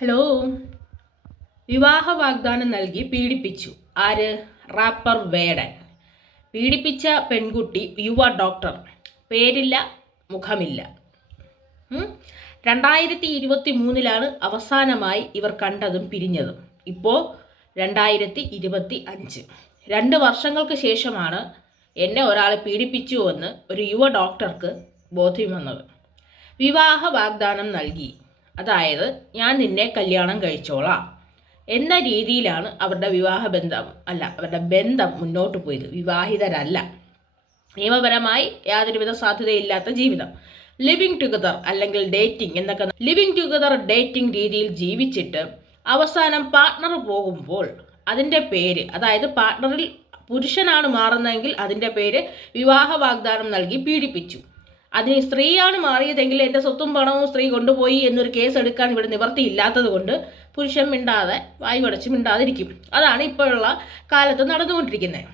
Hello വിവാഹ വാഗ്ദാനം നൽകി പീഡിപ്പിച്ചു. ആര്? റാപ്പർ വേടൻ. പീഡിപ്പിച്ച പെൺകുട്ടി യുവ ഡോക്ടർ. പേരില്ല മുഖമില്ല. രണ്ടായിരത്തി ഇരുപത്തി മൂന്നിലാണ് അവസാനമായി ഇവർ കണ്ടതും പിരിഞ്ഞതും. ഇപ്പോൾ രണ്ടായിരത്തി ഇരുപത്തി അഞ്ച് രണ്ട് വർഷങ്ങൾക്ക് ശേഷമാണ് എന്നെ ഒരാൾ പീഡിപ്പിച്ചു എന്ന് ഒരു യുവ ഡോക്ടർക്ക് ബോധ്യം വന്നത്. വിവാഹ വാഗ്ദാനം നൽകി. അതായത് ഞാൻ നിന്നെ കല്യാണം കഴിച്ചോളാം എന്ന രീതിയിലാണ് അവരുടെ വിവാഹ ബന്ധം അല്ല അവരുടെ ബന്ധം മുന്നോട്ട് പോയത്. വിവാഹിതരല്ല. നിയമപരമായി യാതൊരുവിധ സാധ്യതയില്ലാത്ത ജീവിതം. ലിവിങ് ടുഗദർ അല്ലെങ്കിൽ ഡേറ്റിംഗ് എന്നൊക്കെ ലിവിങ് ടുഗദർ ഡേറ്റിംഗ് രീതിയിൽ ജീവിച്ചിട്ട് അവസാനം പാർട്ണർ പോകുമ്പോൾ അതിന്റെ പേര് അതായത് പാർട്ണറിൽ പുരുഷനാണ് മാറുന്നതെങ്കിൽ അതിന്റെ പേര് വിവാഹ വാഗ്ദാനം നൽകി പീഡിപ്പിച്ചു. അതിന് സ്ത്രീയാണ് മാറിയതെങ്കിൽ എന്റെ സ്വത്തും പണവും സ്ത്രീ കൊണ്ടുപോയി എന്നൊരു കേസ് എടുക്കാൻ ഇവിടെ നിവർത്തിയില്ലാത്തത് കൊണ്ട് പുരുഷൻ മിണ്ടാതെ വായു അടച്ച് മിണ്ടാതിരിക്കും. അതാണ് ഇപ്പോഴുള്ള കാലത്ത് നടന്നുകൊണ്ടിരിക്കുന്നത്.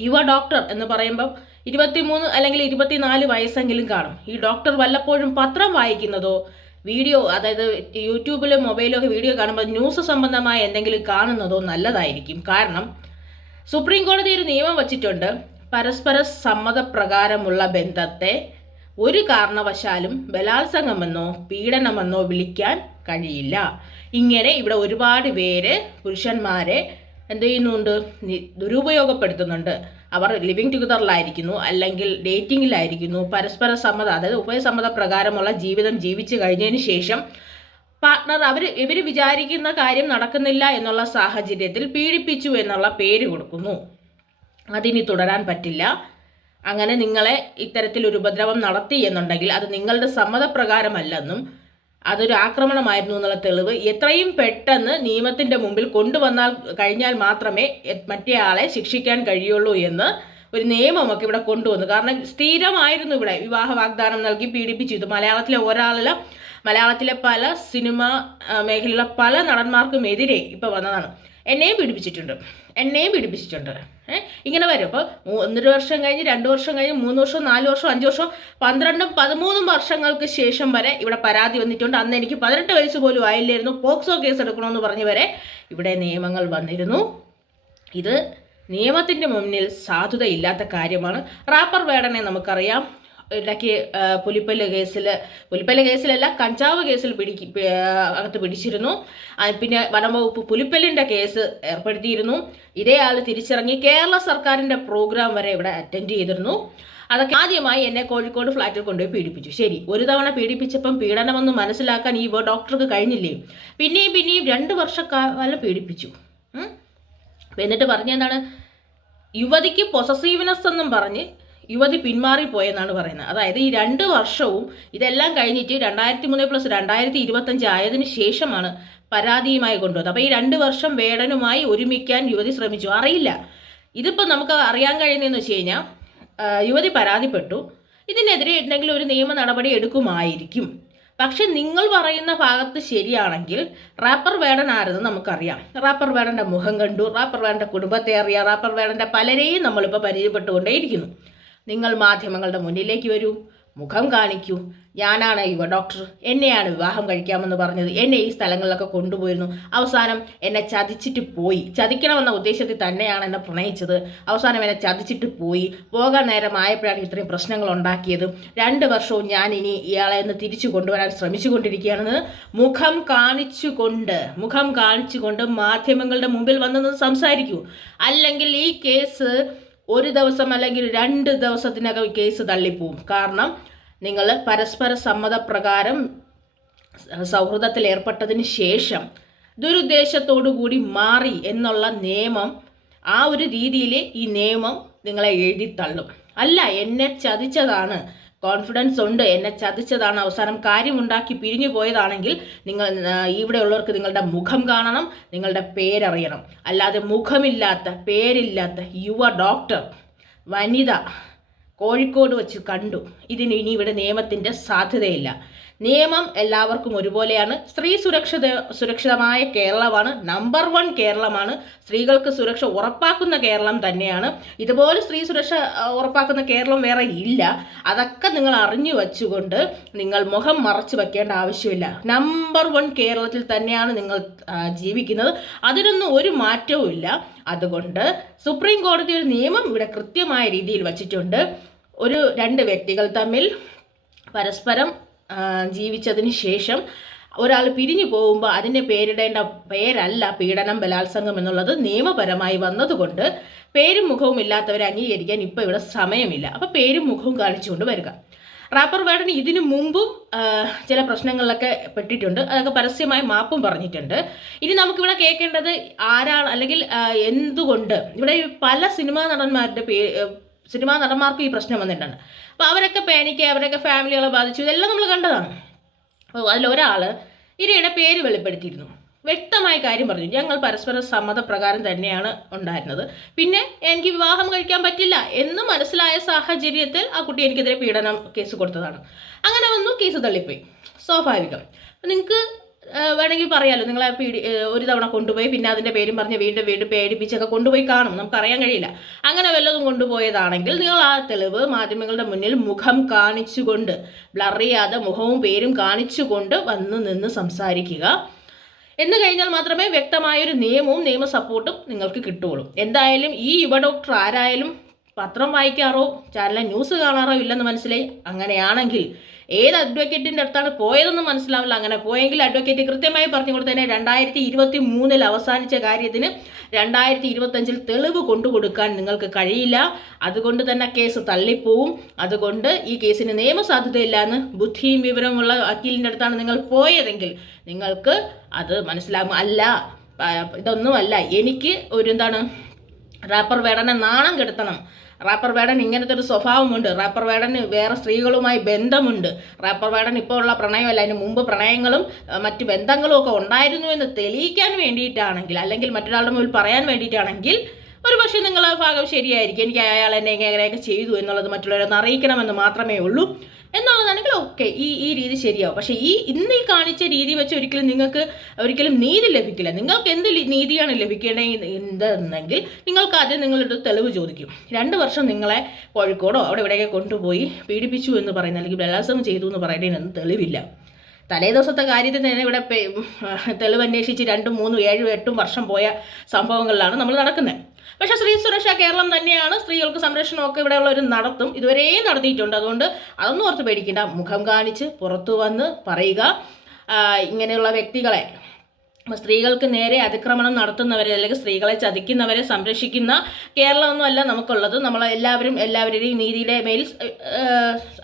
യുവ ഡോക്ടർ എന്ന് പറയുമ്പം ഇരുപത്തിമൂന്ന് അല്ലെങ്കിൽ ഇരുപത്തിനാല് വയസ്സെങ്കിലും കാണും. ഈ ഡോക്ടർ വല്ലപ്പോഴും പത്രം വായിക്കുന്നതോ വീഡിയോ അതായത് യൂട്യൂബിലും മൊബൈലോ ഒക്കെ വീഡിയോ കാണുമ്പോൾ ന്യൂസ് സംബന്ധമായ എന്തെങ്കിലും കാണുന്നതോ നല്ലതായിരിക്കും. കാരണം സുപ്രീം കോടതി ഒരു നിയമം വച്ചിട്ടുണ്ട്. പരസ്പര സമ്മതപ്രകാരമുള്ള ബന്ധത്തെ ഒരു കാരണവശാലും ബലാത്സംഗമെന്നോ പീഡനമെന്നോ വിളിക്കാൻ കഴിയില്ല. ഇങ്ങനെ ഇവിടെ ഒരുപാട് പേര് പുരുഷന്മാരെ എന്ത് ചെയ്യുന്നുണ്ട്? ദുരുപയോഗപ്പെടുത്തുന്നുണ്ട്. അവർ ലിവിങ് ടുഗദറിലായിരിക്കുന്നു അല്ലെങ്കിൽ ഡേറ്റിങ്ങിലായിരിക്കുന്നു പരസ്പര സമ്മത അതായത് ഉഭയസമ്മത പ്രകാരമുള്ള ജീവിതം ജീവിച്ചു കഴിഞ്ഞതിന് ശേഷം പാർട്ണർ അവർ ഇവർ വിചാരിക്കുന്ന കാര്യം നടക്കുന്നില്ല എന്നുള്ള സാഹചര്യത്തിൽ പീഡിപ്പിച്ചു എന്നുള്ള പേര് കൊടുക്കുന്നു. അതിനി തുടരാൻ പറ്റില്ല. അങ്ങനെ നിങ്ങളെ ഇത്തരത്തിൽ ഒരു ഉപദ്രവം നടത്തി എന്നുണ്ടെങ്കിൽ അത് നിങ്ങളുടെ സമ്മതപ്രകാരമല്ലെന്നും അതൊരു ആക്രമണമായിരുന്നു എന്നുള്ള തെളിവ് എത്രയും പെട്ടെന്ന് നിയമത്തിന്റെ മുമ്പിൽ കൊണ്ടുവന്നാൽ കഴിഞ്ഞാൽ മാത്രമേ മറ്റേയാളെ ശിക്ഷിക്കാൻ കഴിയുള്ളൂ എന്ന് ഒരു നിയമമൊക്കെ ഇവിടെ കൊണ്ടുവന്നു. കാരണം സ്ഥിരമായിരുന്നു ഇവിടെ വിവാഹ വാഗ്ദാനം നൽകി പീഡിപ്പിച്ചു ഇത് മലയാളത്തിലെ ഒരാളല്ല മലയാളത്തിലെ പല സിനിമ മേഖലയിലുള്ള പല നടന്മാർക്കും എതിരെ ഇപ്പൊ വന്നതാണ്. എന്നെയും പീഡിപ്പിച്ചിട്ടുണ്ട്. എന്നെയും പീഡിപ്പിച്ചിട്ടുണ്ട്. ഇങ്ങനെ വരും. അപ്പോൾ ഒന്നര വർഷം കഴിഞ്ഞ് രണ്ട് വർഷം കഴിഞ്ഞ് മൂന്ന് വർഷം നാല് വർഷം അഞ്ച് വർഷം പന്ത്രണ്ടും പതിമൂന്നും വർഷങ്ങൾക്ക് ശേഷം വരെ ഇവിടെ പരാതി വന്നിട്ടുണ്ട്. അന്ന് എനിക്ക് പതിനെട്ട് വയസ്സ് പോലും ആയില്ലായിരുന്നു. പോക്സോ കേസ് എടുക്കണമെന്ന് പറഞ്ഞ് വരെ ഇവിടെ നിയമങ്ങൾ വന്നിരുന്നു. ഇത് നിയമത്തിന്റെ മുന്നിൽ സാധുതയില്ലാത്ത കാര്യമാണ്. റാപ്പർ വേടനെ നമുക്കറിയാം. ഇടയ്ക്ക് പുലിപ്പല്ല് കേസിൽ പുലിപ്പല്ല് കേസിലല്ല കഞ്ചാവ് കേസിൽ പിടിക്ക് അകത്ത് പിടിച്ചിരുന്നു. പിന്നെ വനംവകുപ്പ് പുലിപ്പല്ലിന്റെ കേസ് ഏർപ്പെടുത്തിയിരുന്നു. ഇതേ ആൾ തിരിച്ചിറങ്ങി കേരള സർക്കാരിന്റെ പ്രോഗ്രാം വരെ ഇവിടെ അറ്റൻഡ് ചെയ്തിരുന്നു. അതൊക്കെ ആദ്യമായി എന്നെ കോഴിക്കോട് ഫ്ലാറ്റിൽ കൊണ്ടുപോയി പീഡിപ്പിച്ചു. ശരി ഒരു തവണ പീഡിപ്പിച്ചപ്പം പീഡനമെന്ന് മനസ്സിലാക്കാൻ ഈ ഡോക്ടർക്ക് കഴിഞ്ഞില്ലേ? പിന്നെയും പിന്നെയും രണ്ട് വർഷക്കാലം പീഡിപ്പിച്ചു. എന്നിട്ട് പറഞ്ഞെന്താണ്? യുവതിക്ക് പൊസസീവ്നെസ് എന്നും പറഞ്ഞ് യുവതി പിന്മാറിപ്പോയെന്നാണ് പറയുന്നത്. അതായത് ഈ രണ്ട് വർഷവും ഇതെല്ലാം കഴിഞ്ഞിട്ട് രണ്ടായിരത്തി മൂന്ന് പ്ലസ് രണ്ടായിരത്തി ഇരുപത്തഞ്ച് ആയതിനു ശേഷമാണ് പരാതിയുമായി കൊണ്ടുവന്നത്. അപ്പോൾ ഈ രണ്ട് വർഷം വേടനുമായി ഒരുമിക്കാൻ യുവതി ശ്രമിച്ചു. അറിയില്ല. ഇതിപ്പോൾ നമുക്ക് അറിയാൻ കഴിയുന്നതെന്ന് വെച്ച് കഴിഞ്ഞാൽ യുവതി പരാതിപ്പെട്ടു. ഇതിനെതിരെ എന്തെങ്കിലും ഒരു നിയമ നടപടി എടുക്കുമായിരിക്കും. പക്ഷെ നിങ്ങൾ പറയുന്ന ഭാഗത്ത് ശരിയാണെങ്കിൽ റാപ്പർ വേടൻ ആരെന്ന് നമുക്കറിയാം. റാപ്പർ വേടന്റെ മുഖം കണ്ടു റാപ്പർ വേടന്റെ കുടുംബത്തെ അറിയാം റാപ്പർ വേടന്റെ പലരെയും നമ്മളിപ്പോൾ പരിചയപ്പെട്ടുകൊണ്ടേയിരിക്കുന്നു. നിങ്ങൾ മാധ്യമങ്ങളുടെ മുന്നിലേക്ക് വരൂ മുഖം കാണിക്കൂ. ഞാനാണ് യുവ ഡോക്ടർ. എന്നെയാണ് വിവാഹം കഴിക്കാമെന്ന് പറഞ്ഞത്. എന്നെ ഈ സ്ഥലങ്ങളിലൊക്കെ കൊണ്ടുപോയിരുന്നു. അവസാനം എന്നെ ചതിച്ചിട്ട് പോയി. ചതിക്കണമെന്ന ഉദ്ദേശത്തിൽ തന്നെയാണ് എന്നെ പ്രണയിച്ചത്. അവസാനം എന്നെ ചതിച്ചിട്ട് പോയി. പോകാൻ നേരമായപ്പോഴാണ് ഇത്രയും പ്രശ്നങ്ങൾ ഉണ്ടാക്കിയത്. രണ്ട് വർഷവും ഞാൻ ഇനി ഇയാളെ ഒന്ന് തിരിച്ചു കൊണ്ടുവരാൻ ശ്രമിച്ചുകൊണ്ടിരിക്കുകയാണെന്ന് മുഖം കാണിച്ചുകൊണ്ട് മുഖം കാണിച്ചുകൊണ്ട് മാധ്യമങ്ങളുടെ മുമ്പിൽ വന്നത് സംസാരിക്കൂ. അല്ലെങ്കിൽ ഈ കേസ് ഒരു ദിവസം അല്ലെങ്കിൽ രണ്ട് ദിവസത്തിനകം കേസ് തള്ളിപ്പോവും. കാരണം നിങ്ങൾ പരസ്പര സമ്മതപ്രകാരം സൗഹൃദത്തിൽ ഏർപ്പെട്ടതിന് ശേഷം ദുരുദ്ദേശത്തോടു കൂടി മാറി എന്നുള്ള നിയമം ആ ഒരു രീതിയിൽ ഈ നിയമം നിങ്ങളെ എഴുതി തള്ളും. അല്ല എന്നെ ചതിച്ചതാണ്. കോൺഫിഡൻസ് ഉണ്ട്. എന്നെ ചതിച്ചതാണ്. അവസാനം കാര്യമുണ്ടാക്കി പിരിഞ്ഞു പോയതാണെങ്കിൽ നിങ്ങൾ ഇവിടെയുള്ളവർക്ക് നിങ്ങളുടെ മുഖം കാണണം നിങ്ങളുടെ പേരറിയണം. അല്ലാതെ മുഖമില്ലാത്ത പേരില്ലാത്ത യുവ ഡോക്ടർ വനിത കോഴിക്കോട് വെച്ച് കണ്ടു. ഇതിന് ഇനി ഇവിടെ നിയമത്തിന്റെ സാധ്യതയില്ല. നിയമം എല്ലാവർക്കും ഒരുപോലെയാണ്. സ്ത്രീ സുരക്ഷിത സുരക്ഷിതമായ കേരളമാണ്. നമ്പർ വൺ കേരളമാണ്. സ്ത്രീകൾക്ക് സുരക്ഷ ഉറപ്പാക്കുന്ന കേരളം തന്നെയാണ്. ഇതുപോലെ സ്ത്രീ സുരക്ഷ ഉറപ്പാക്കുന്ന കേരളം വേറെ ഇല്ല. അതൊക്കെ നിങ്ങൾ അറിഞ്ഞു വച്ചുകൊണ്ട് നിങ്ങൾ മുഖം മറച്ചു വെക്കേണ്ട ആവശ്യമില്ല. നമ്പർ വൺ കേരളത്തിൽ തന്നെയാണ് നിങ്ങൾ ജീവിക്കുന്നത്. അതിനൊന്നും ഒരു മാറ്റവും ഇല്ല. അതുകൊണ്ട് സുപ്രീം കോടതി ഒരു നിയമം ഇവിടെ കൃത്യമായ രീതിയിൽ വച്ചിട്ടുണ്ട്. ഒരു രണ്ട് വ്യക്തികൾ തമ്മിൽ പരസ്പരം ജീവിച്ചതിന് ശേഷം ഒരാൾ പിരിഞ്ഞു പോകുമ്പോൾ അതിനെ പേരിടേണ്ട പേരല്ല പീഡനം ബലാത്സംഗം എന്നുള്ളത് നിയമപരമായി വന്നതുകൊണ്ട് പേരും മുഖവും ഇല്ലാത്തവരെ അംഗീകരിക്കാൻ ഇപ്പോൾ ഇവിടെ സമയമില്ല. അപ്പോൾ പേരും മുഖവും കാണിച്ചുകൊണ്ട് വരിക. റാപ്പർ വേടൻ ഇതിനു മുമ്പും ചില പ്രശ്നങ്ങളിലൊക്കെ പെട്ടിട്ടുണ്ട്. അതൊക്കെ പരസ്യമായി മാപ്പും പറഞ്ഞിട്ടുണ്ട്. ഇനി നമുക്കിവിടെ കേൾക്കേണ്ടത് ആരാണ് അല്ലെങ്കിൽ എന്തുകൊണ്ട്? ഇവിടെ പല സിനിമാ നടന്മാരുടെ സിനിമാ നടന്മാർക്കും ഈ പ്രശ്നം വന്നിട്ടുണ്ട്. അപ്പോൾ അവരൊക്കെ പാനിക്ക് അവരൊക്കെ ഫാമിലികളെ ബാധിച്ചു. ഇതെല്ലാം നമ്മൾ കണ്ടതാണ്. അപ്പോൾ അതിലൊരാൾ ഇരയുടെ പേര് വെളിപ്പെടുത്തിയിരുന്നു. വ്യക്തമായ കാര്യം പറഞ്ഞു. ഞങ്ങൾ പരസ്പര സമ്മതപ്രകാരം തന്നെയാണ് ഉണ്ടായിരുന്നത്. പിന്നെ എനിക്ക് വിവാഹം കഴിക്കാൻ പറ്റില്ല എന്ന് മനസ്സിലായ സാഹചര്യത്തിൽ ആ കുട്ടി എനിക്കെതിരെ പീഡനം കേസ് കൊടുത്തതാണ്. അങ്ങനെ വന്നു കേസ് തള്ളിപ്പോയി. സ്വാഭാവികം. നിങ്ങൾക്ക് വേണമെങ്കിൽ പറയാലോ. നിങ്ങളെ പീഡി ഒരു തവണ കൊണ്ടുപോയി പിന്നെ അതിന്റെ പേരും പറഞ്ഞ് വീണ്ടും വീണ്ടും പേടിപ്പിച്ചൊക്കെ കൊണ്ടുപോയി കാണും. നമുക്കറിയാൻ കഴിയില്ല. അങ്ങനെ വല്ലതും കൊണ്ടുപോയതാണെങ്കിൽ നിങ്ങൾ ആ തെളിവ് മാധ്യമങ്ങളുടെ മുന്നിൽ മുഖം കാണിച്ചുകൊണ്ട് ബ്ലർ മുഖവും പേരും കാണിച്ചുകൊണ്ട് വന്ന് നിന്ന് സംസാരിക്കുക. എന്ന് കഴിഞ്ഞാൽ മാത്രമേ വ്യക്തമായൊരു നിയമവും നിയമ സപ്പോർട്ടും നിങ്ങൾക്ക് കിട്ടുകയുള്ളൂ. എന്തായാലും ഈ യുവ ഡോക്ടർ ആരായാലും പത്രം വായിക്കാറോ ചാനലിലെ ന്യൂസ് കാണാറോ ഇല്ലെന്ന് മനസ്സിലായി. അങ്ങനെയാണെങ്കിൽ ഏത് അഡ്വക്കേറ്റിന്റെ അടുത്താണ് പോയതെന്ന് മനസ്സിലാവില്ല. അങ്ങനെ പോയെങ്കിൽ അഡ്വക്കേറ്റ് കൃത്യമായി പറഞ്ഞു കൊടുത്തതിനെ രണ്ടായിരത്തി ഇരുപത്തി മൂന്നിൽ അവസാനിച്ച കാര്യത്തിന് രണ്ടായിരത്തി ഇരുപത്തഞ്ചിൽ തെളിവ് കൊണ്ടുകൊടുക്കാൻ നിങ്ങൾക്ക് കഴിയില്ല. അതുകൊണ്ട് തന്നെ കേസ് തള്ളിപ്പോവും. അതുകൊണ്ട് ഈ കേസിന് നിയമസാധ്യതയില്ല എന്ന് ബുദ്ധിയും വിവരമുള്ള വക്കീലിന്റെ അടുത്താണ് നിങ്ങൾ പോയതെങ്കിൽ നിങ്ങൾക്ക് അത് മനസ്സിലാകും. അല്ല ഇതൊന്നുമല്ല. എനിക്ക് ഒരു എന്താണ് റാപ്പർ വേടനെ നാണം കെടുത്തണം. റാപ്പർ വേടൻ ഇങ്ങനത്തെ ഒരു സ്വഭാവമുണ്ട് റാപ്പർ വേടന് വേറെ സ്ത്രീകളുമായി ബന്ധമുണ്ട്. റാപ്പർ വേടൻ ഇപ്പോൾ ഉള്ള പ്രണയമല്ല. അതിന് മുമ്പ് പ്രണയങ്ങളും മറ്റ് ബന്ധങ്ങളും ഒക്കെ ഉണ്ടായിരുന്നു എന്ന് തെളിയിക്കാൻ വേണ്ടിയിട്ടാണെങ്കിൽ അല്ലെങ്കിൽ മറ്റൊരാളുടെ മുമ്പിൽ പറയാൻ വേണ്ടിയിട്ടാണെങ്കിൽ ഒരു പക്ഷേ നിങ്ങളുടെ ഭാഗം ശരിയായിരിക്കും. എനിക്ക് അയാൾ എന്നെ എങ്ങനെയൊക്കെ ചെയ്തു എന്നുള്ളത് മറ്റുള്ളവരെ അറിയിക്കണമെന്ന് മാത്രമേ ഉള്ളൂ. എന്നുള്ളതാണെങ്കിൽ ഓക്കെ ഈ ഈ രീതി ശരിയാവും. പക്ഷേ ഈ ഇന്ന് ഈ കാണിച്ച രീതി വെച്ച് ഒരിക്കലും നിങ്ങൾക്ക് ഒരിക്കലും നീതി ലഭിക്കില്ല. നിങ്ങൾക്ക് എന്ത് നീതിയാണ് ലഭിക്കേണ്ടത് എന്തെന്നെങ്കിൽ നിങ്ങൾക്ക് ആദ്യം നിങ്ങളുടെ തെളിവ് ചോദിക്കും. രണ്ട് വർഷം നിങ്ങളെ കോഴിക്കോടോ അവിടെ ഇവിടെയൊക്കെ കൊണ്ടുപോയി പീഡിപ്പിച്ചു എന്ന് പറയുന്ന അല്ലെങ്കിൽ ബലാത്സംഗം ചെയ്തു എന്ന് പറയുന്നതിനൊന്നും തെളിവില്ല. തലേ ദിവസത്തെ കാര്യത്തിൽ തന്നെ ഇവിടെ പേ- തെളിവ് അന്വേഷിച്ച് രണ്ടും മൂന്നും ഏഴും എട്ടും വർഷം പോയ സംഭവങ്ങളിലാണ് നമ്മൾ നടക്കുന്നത്. പക്ഷേ സ്ത്രീ സുരക്ഷ കേരളം തന്നെയാണ് സ്ത്രീകൾക്ക് സംരക്ഷണമൊക്കെ ഇവിടെയുള്ള ഒരു നടത്തും ഇതുവരെയും നടത്തിയിട്ടുണ്ട്. അതുകൊണ്ട് അതൊന്നും ഓർത്ത് പേടിക്കേണ്ട. മുഖം കാണിച്ച് പുറത്തു വന്ന് പറയുക. ഇങ്ങനെയുള്ള വ്യക്തികളെ സ്ത്രീകൾക്ക് നേരെ അതിക്രമണം നടത്തുന്നവരെ അല്ലെങ്കിൽ സ്ത്രീകളെ ചതിക്കുന്നവരെ സംരക്ഷിക്കുന്ന കേരളമൊന്നുമല്ല നമുക്കുള്ളത്. നമ്മൾ എല്ലാവരും എല്ലാവരുടെയും നീതിയുടെ മേൽ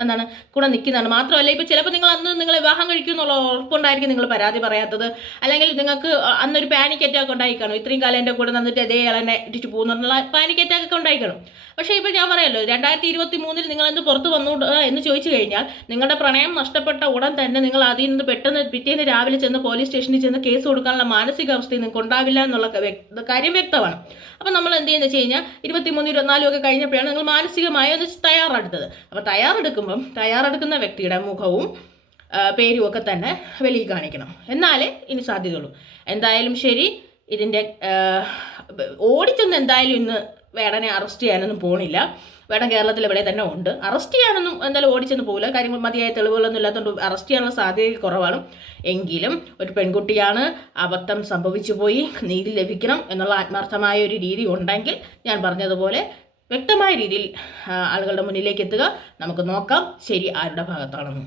എന്താണ് കൂടെ നിൽക്കുന്നതാണ്. മാത്രമല്ല ഇപ്പോൾ ചിലപ്പോൾ നിങ്ങൾ അന്ന് നിങ്ങൾ വിവാഹം കഴിക്കും എന്നുള്ള ഉറപ്പുണ്ടായിരിക്കും നിങ്ങൾ പരാതി പറയാത്തത്. അല്ലെങ്കിൽ നിങ്ങൾക്ക് അന്നൊരു പാനിക് അറ്റാക്ക് ഉണ്ടായിക്കാണും ഇത്രയും കാലം എന്റെ കൂടെ നിന്നിട്ട് അതേ ആളെന്നെ ഇട്ടിട്ട് പോകുന്നുള്ള പാനിക് അറ്റാക്ക് ഒക്കെ ഉണ്ടായിക്കണം പക്ഷേ ഇപ്പോൾ ഞാൻ പറയാമല്ലോ രണ്ടായിരത്തി ഇരുപത്തി മൂന്നിൽ നിങ്ങൾ എന്ത് പുറത്ത് വന്നു എന്ന് ചോദിച്ചു കഴിഞ്ഞാൽ നിങ്ങളുടെ പ്രണയം നഷ്ടപ്പെട്ട ഉടൻ തന്നെ നിങ്ങൾ അതിൽ നിന്ന് പെട്ടെന്ന് പിറ്റേന്ന് രാവിലെ ചെന്ന് പോലീസ് സ്റ്റേഷനിൽ ചെന്ന് കേസ് കൊടുക്കാനുള്ള മാനസികാവസ്ഥ നിങ്ങൾക്ക് ഉണ്ടാവില്ല എന്നുള്ള കാര്യം വ്യക്തമാണ്. അപ്പം നമ്മൾ എന്ത് ചെയ്യുന്നത് വെച്ച് കഴിഞ്ഞാൽ ഇരുപത്തിമൂന്ന് ഇരുപത്തിനാലും ഒക്കെ കഴിഞ്ഞപ്പോഴാണ് നിങ്ങൾ മാനസികമായി ഒന്ന് തയ്യാറെടുത്തത്. അപ്പോൾ തയ്യാറെടുക്കുമ്പം തയ്യാറെടുക്കുന്ന വ്യക്തിയുടെ മുഖവും പേരും ഒക്കെ തന്നെ വെളിയിൽ കാണിക്കണം. എന്നാലേ ഇനി സാധ്യതയുള്ളൂ. എന്തായാലും ശരി ഇതിന്റെ ഓടിച്ചെന്ന് എന്തായാലും ഇന്ന് വേടനെ അറസ്റ്റ് ചെയ്യാനൊന്നും പോണില്ല. വേടൻ കേരളത്തിൽ ഇവിടെ തന്നെ ഉണ്ട്. അറസ്റ്റ് ചെയ്യാനൊന്നും എന്തായാലും ഓടിച്ചെന്ന് പോകില്ല കാര്യങ്ങൾ മതിയായ തെളിവുകളൊന്നും ഇല്ലാത്തതുകൊണ്ട് അറസ്റ്റ് ചെയ്യാനുള്ള സാധ്യത കുറവാണ്. എങ്കിലും ഒരു പെൺകുട്ടിയാണ് അബദ്ധം സംഭവിച്ചു പോയി നീതി ലഭിക്കണം എന്നുള്ള ആത്മാർത്ഥമായ ഒരു രീതി ഉണ്ടെങ്കിൽ ഞാൻ പറഞ്ഞതുപോലെ വ്യക്തമായ രീതിയിൽ ആളുകളുടെ മുന്നിലേക്ക് എത്തുക. നമുക്ക് നോക്കാം ശരി ആരുടെ ഭാഗത്താണെന്ന്.